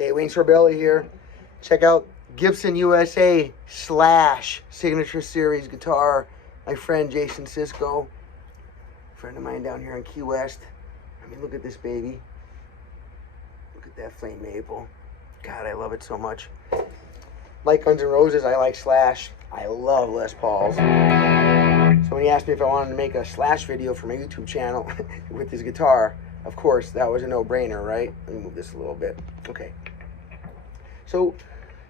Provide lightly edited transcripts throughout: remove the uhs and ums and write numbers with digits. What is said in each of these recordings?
Hey, WAYNE Sorbelli here. Check out Gibson USA / Signature Series guitar. My friend Jason Sisko, friend of mine down here in Key West. I mean, look at this baby. Look at that flame maple. God, I love it so much. Like Guns N' Roses, I like Slash. I love Les Pauls. So when he asked me if I wanted to make a Slash video for my YouTube channel with his guitar, of course, that was a no-brainer, right? Let me move this a little bit. Okay. So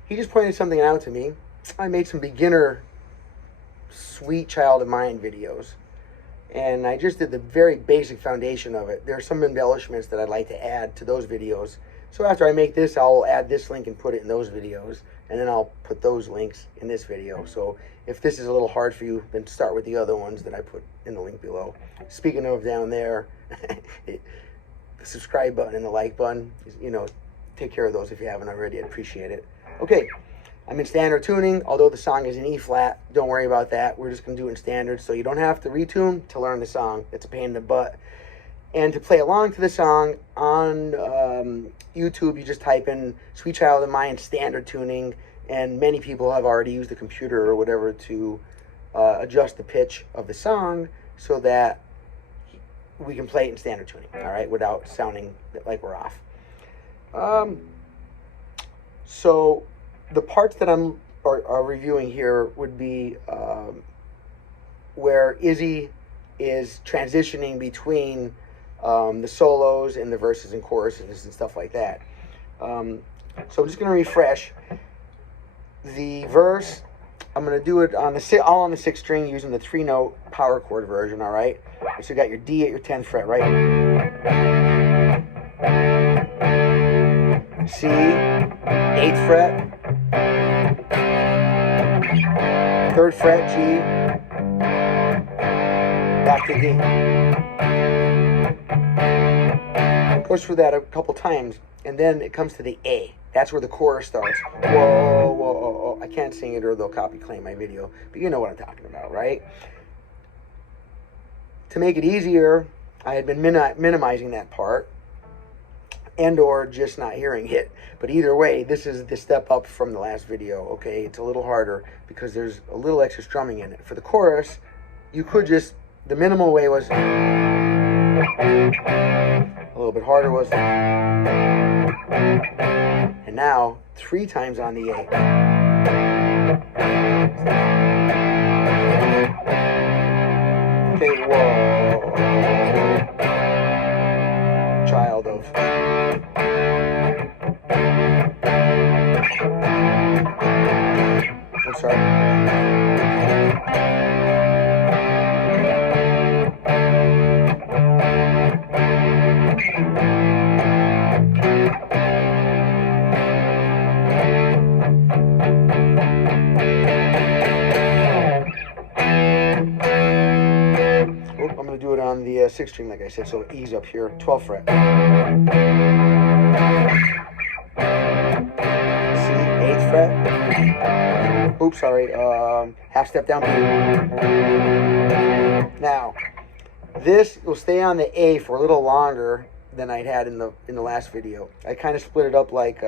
he just pointed something out to me. I made some beginner Sweet Child of Mine videos. And I just did the very basic foundation of it. There are some embellishments that I'd like to add to those videos. So after I make this, I'll add this link and put it in those videos. And then I'll put those links in this video. So if this is a little hard for you, then start with the other ones that I put in the link below. Speaking of down there, the subscribe button and the like button, you know, take care of those if you haven't already. I'd appreciate it. Okay, I'm in standard tuning, although the song is in E flat. Don't worry about that. We're just going to do it in standard, so you don't have to retune to learn the song. It's a pain in the butt. And to play along to the song on YouTube, you just type in Sweet Child of Mine standard tuning, and many people have already used the computer or whatever to adjust the pitch of the song so that we can play it in standard tuning, all right, without sounding like we're off. So the parts that I'm reviewing here would be where Izzy is transitioning between the solos and the verses and choruses and stuff like that. So I'm just going to refresh the verse. I'm going to do it on the all on the 6th string using the 3-note power chord version. All right. So you got your D at your 10th fret, right? C, 8th fret, 3rd fret, G, back to D. Goes through that a couple times, and then it comes to the A. That's where the chorus starts. Whoa, whoa, oh, oh. I can't sing it or they'll copy claim my video, but you know what I'm talking about, right? To make it easier, I had been minimizing that part and or just not hearing it. But either way, this is the step up from the last video, okay? It's a little harder because there's a little extra strumming in it. For the chorus, you could just, the minimal way was, a little bit harder was, and now 3 times on the A. Okay, whoa. Child of. I'm sorry. I'm going to do it on the 6th string, like I said, so E's up here, 12th fret. C, 8th fret. Oops, sorry, half step down B. Now, this will stay on the A for a little longer than I'd had in the last video. I kind of split it up like,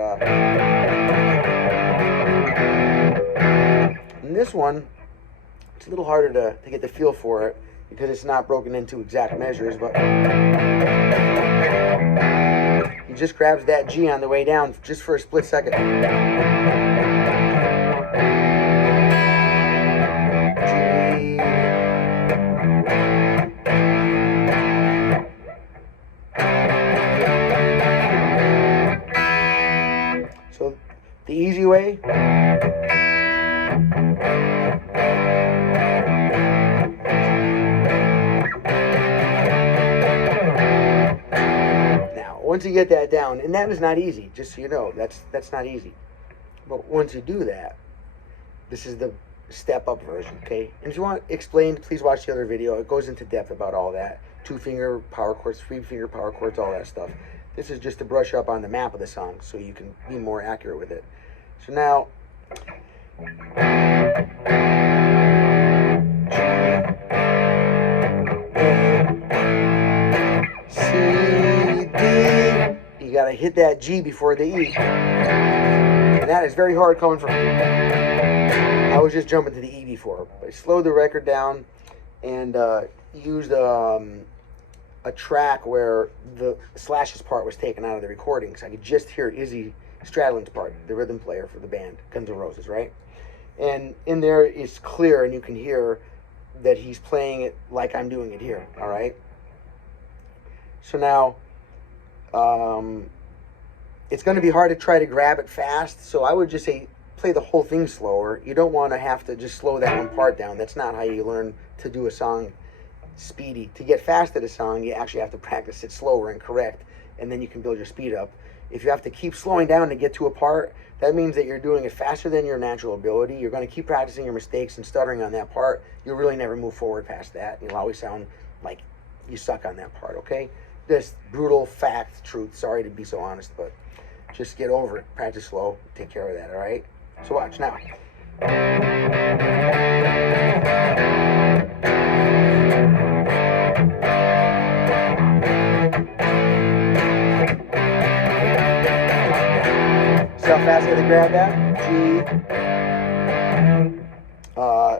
in this one, it's a little harder to get the feel for it, because it's not broken into exact measures, but he just grabs that G on the way down just for a split second. G. So the easy way, once you get that down, and that is not easy, just so you know, that's not easy. But once you do that, this is the step-up version, okay? And if you want explained, please watch the other video. It goes into depth about all that. 2-finger power chords, 3-finger power chords, all that stuff. This is just to brush up on the map of the song so you can be more accurate with it. So now, got to hit that G before the E. And that is very hard coming from me. I was just jumping to the E before. But I slowed the record down and used a track where the Slash's part was taken out of the recording, so I could just hear Izzy Stradlin's part, the rhythm player for the band, Guns N' Roses, right? And in there it's clear, and you can hear that he's playing it like I'm doing it here, all right? So now, it's going to be hard to try to grab it fast, so I would just say play the whole thing slower. You don't want to have to just slow that one part down. That's not how you learn to do a song speedy. To get fast at a song, you actually have to practice it slower and correct, and then you can build your speed up. If you have to keep slowing down to get to a part, that means that you're doing it faster than your natural ability. You're going to keep practicing your mistakes and stuttering on that part. You'll really never move forward past that. You'll always sound like you suck on that part, okay? This brutal fact, truth. Sorry to be so honest, but just get over it. Practice slow. Take care of that, all right? So watch now. See how fast I had to grab that? G, A,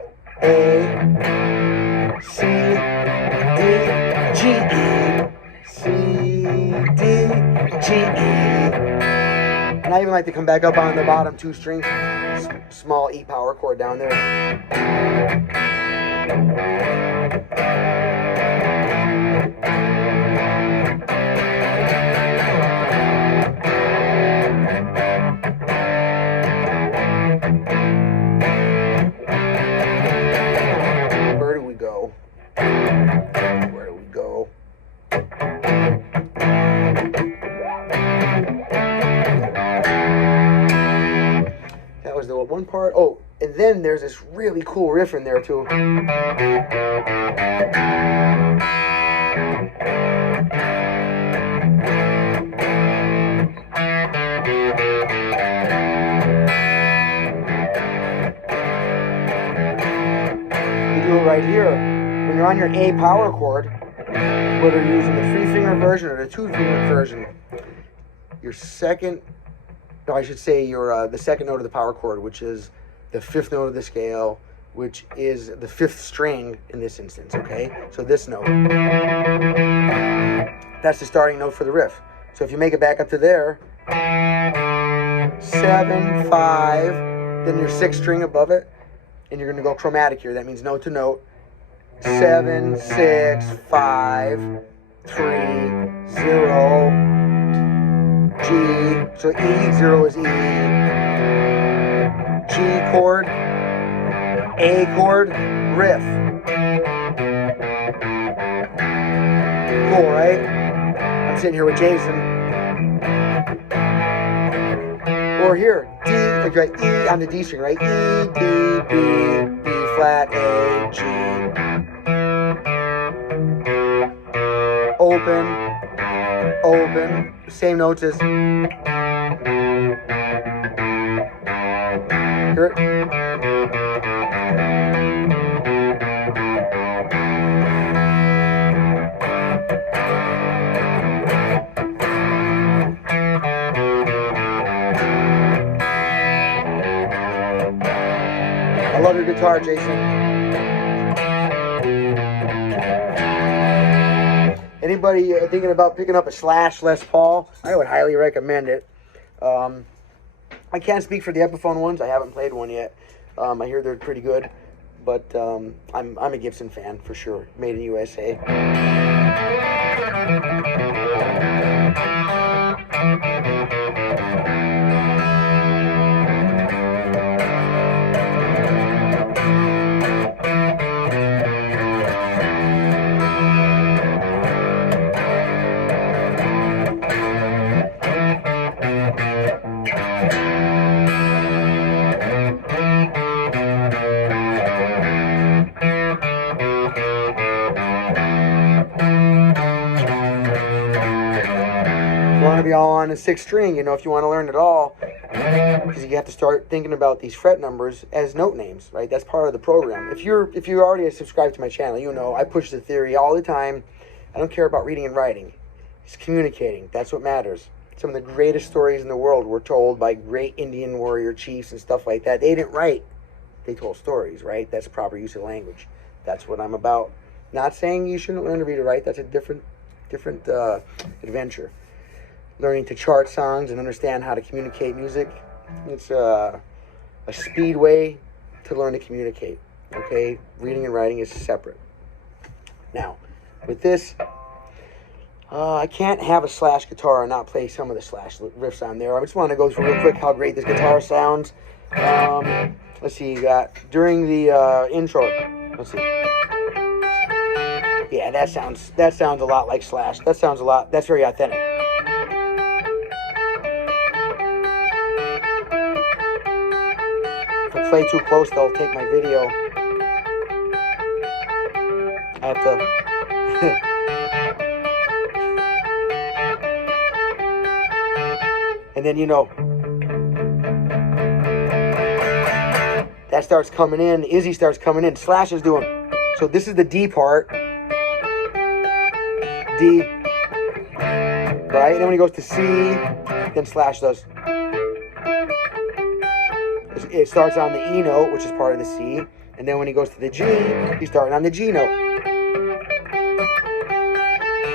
C, D, G, E, C, D, G, E. And I even like to come back up on the bottom two strings, small E power chord down there. Where do we go? Where do we go? That was the one part. Oh, and then there's this really cool riff in there too. You do it right here. When you're on your A power chord, whether you're using the 3-finger version or the 2-finger version, your second, no, I should say your the second note of the power chord, which is the 5th note of the scale, which is the 5th string in this instance, okay? So this note, that's the starting note for the riff. So if you make it back up to there, 7, 5, then your 6th string above it, and you're gonna go chromatic here. That means note to note. 7, 6, 5, 3, 0, G, so E, 0 is E, G chord, A chord, riff. Cool, right? I'm sitting here with Jason. Or here, D, okay, E on the D string, right? E, D, B, B flat, A, G. Open, open, same notes as here. I love your guitar, Jason. Anybody thinking about picking up a Slash Les Paul, I would highly recommend it. I can't speak for the Epiphone ones. I haven't played one yet. I hear they're pretty good, but I'm a Gibson fan for sure. Made in USA. Want to be all on the 6th string, you know, if you want to learn it all, because you have to start thinking about these fret numbers as note names, right? That's part of the program. If you already subscribed to my channel, you know I push the theory all the time. I don't care about reading and writing. It's communicating. That's what matters. Some of the greatest stories in the world were told by great Indian warrior chiefs and stuff like that. They didn't write. They told stories, right? That's proper use of language. That's what I'm about. Not saying you shouldn't learn to read or write. That's a different adventure. Learning to chart songs and understand how to communicate music. It's a speed way to learn to communicate. Okay? Reading and writing is separate. Now, with this, I can't have a slash guitar and not play some of the slash riffs on there. I just want to go through real quick how great this guitar sounds. Let's see, you got during the intro. Let's see. Yeah, that sounds a lot like slash. That's very authentic. If I play too close, they'll take my video. I have to. And then, you know, that starts coming in. Izzy starts coming in. Slash is doing. So this is the D part. D. Right? And then when he goes to C, then slash does. It starts on the E note, which is part of the C. And then when he goes to the G, he's starting on the G note.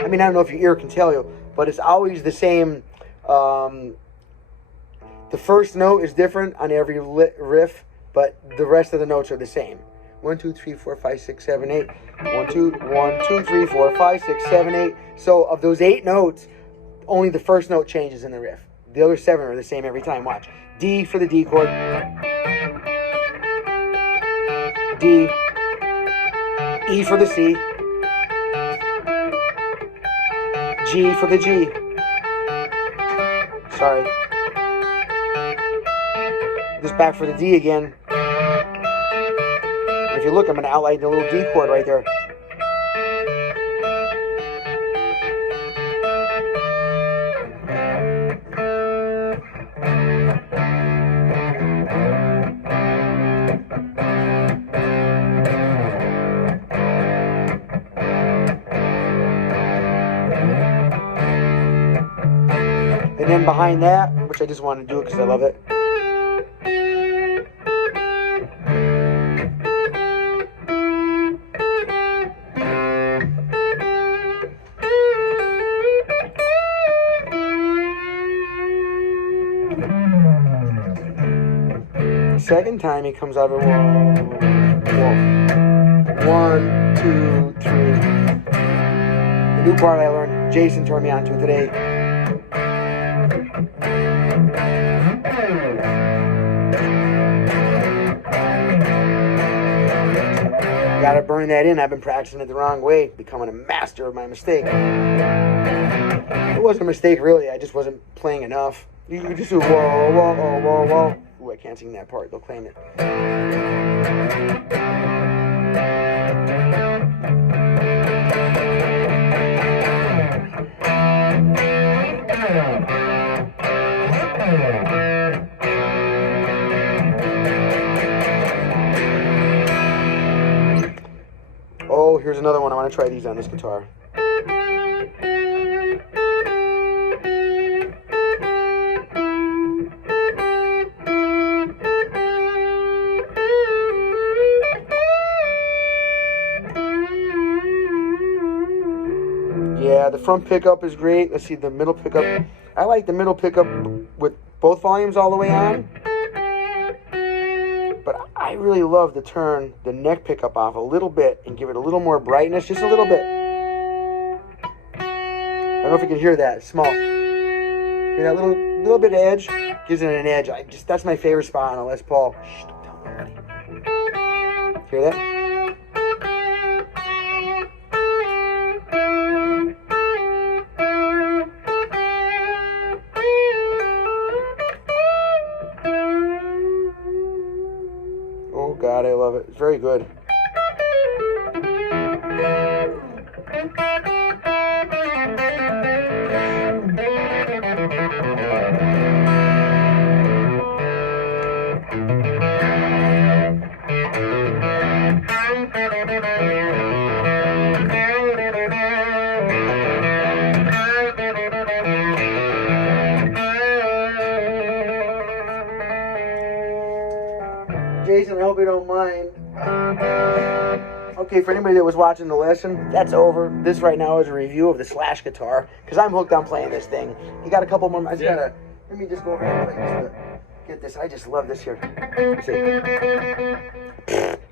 I mean, I don't know if your ear can tell you, but it's always the same. The first note is different on every riff, but the rest of the notes are the same. 1, 2, 3, 4, 5, 6, 7, 8. 1, 2, 3, 4, 5, 6, 7, 8. So of those 8 notes, only the first note changes in the riff. The other 7 are the same every time. Watch. D for the D chord. D. E for the C. G for the G. Sorry. Just back for the D again. If you look, I'm going to outline the little D chord right there. And then behind that, which I just want to do it because I love it. Second time he comes out of whoa. 1, 2, 3. The new part I learned, Jason turned me on to today. Gotta burn that in. I've been practicing it the wrong way, becoming a master of my mistake. It wasn't a mistake really, I just wasn't playing enough. You could just do whoa, whoa, whoa, whoa, whoa. Ooh, I can't sing that part. They'll claim it. Oh, here's another one. I want to try these on this guitar. Yeah, the front pickup is great. Let's see the middle pickup. I like the middle pickup with both volumes all the way on. But I really love to turn the neck pickup off a little bit and give it a little more brightness, just a little bit. I don't know if you can hear that. It's small. Hear that little bit of edge? Gives it an edge. That's my favorite spot on a Les Paul. Shh, don't tell nobody. Hear that? Oh God, I love it. It's very good. Jason. I hope you don't mind. Okay, for anybody that was watching the lesson, that's over. This right now is a review of the Slash guitar, because I'm hooked on playing this thing. You got a couple more. Let me just go ahead and play this. Get this. I just love this here. See.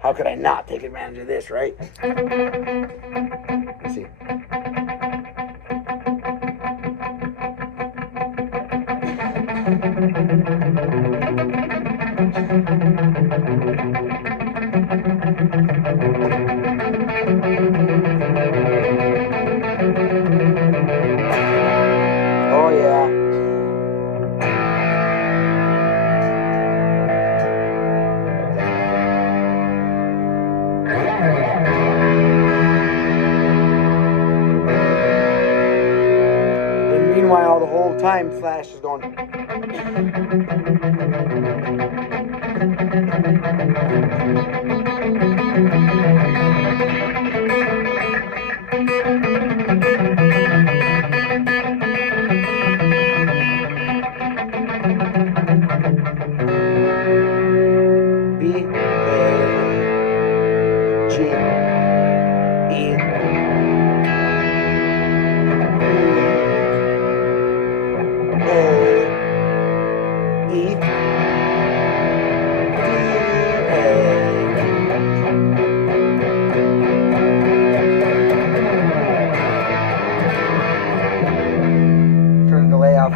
How could I not take advantage of this, right? Let's see. Oh yeah. And meanwhile, the whole time Slash is going. B, A, G, E, A, E, D, turn the delay off.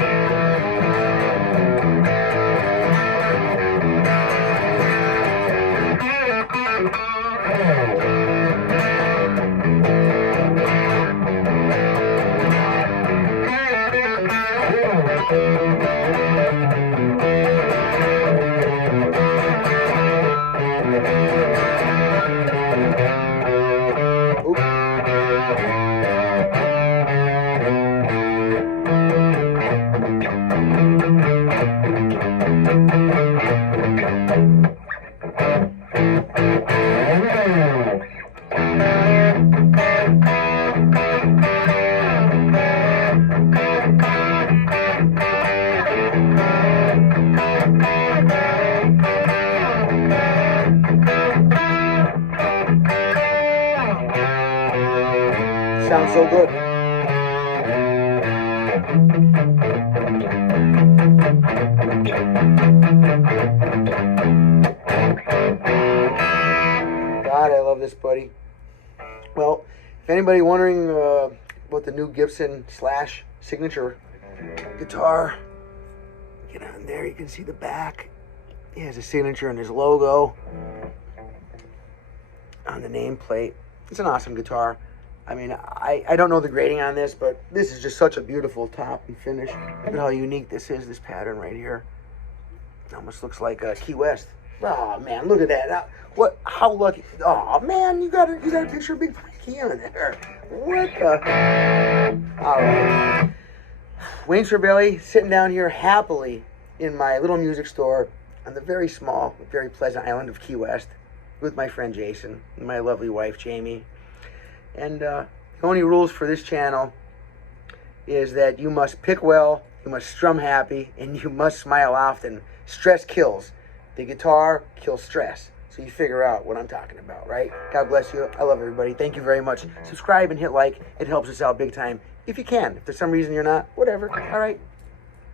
Sounds so good. God, I love this, buddy. Well, if anybody wondering what the new Gibson Slash signature guitar, get on there, you can see the back. He has a signature and his logo on the nameplate. It's an awesome guitar. I mean, I don't know the grading on this, but this is just such a beautiful top and finish. Look at how unique this is, this pattern right here. It almost looks like Key West. Oh man, look at that. What? How lucky? Oh man, you got a picture of Big Key on there. What the? All right. WAYNE Sorbelli sitting down here happily in my little music store on the very small, very pleasant island of Key West with my friend Jason and my lovely wife Jamie. And the only rules for this channel is that you must pick well, you must strum happy, and you must smile often. Stress kills. The guitar kills stress. So you figure out what I'm talking about, right? God bless you. I love everybody. Thank you very much. Subscribe and hit like. It helps us out big time. If you can. If for some reason you're not, whatever. All right.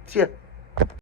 See ya.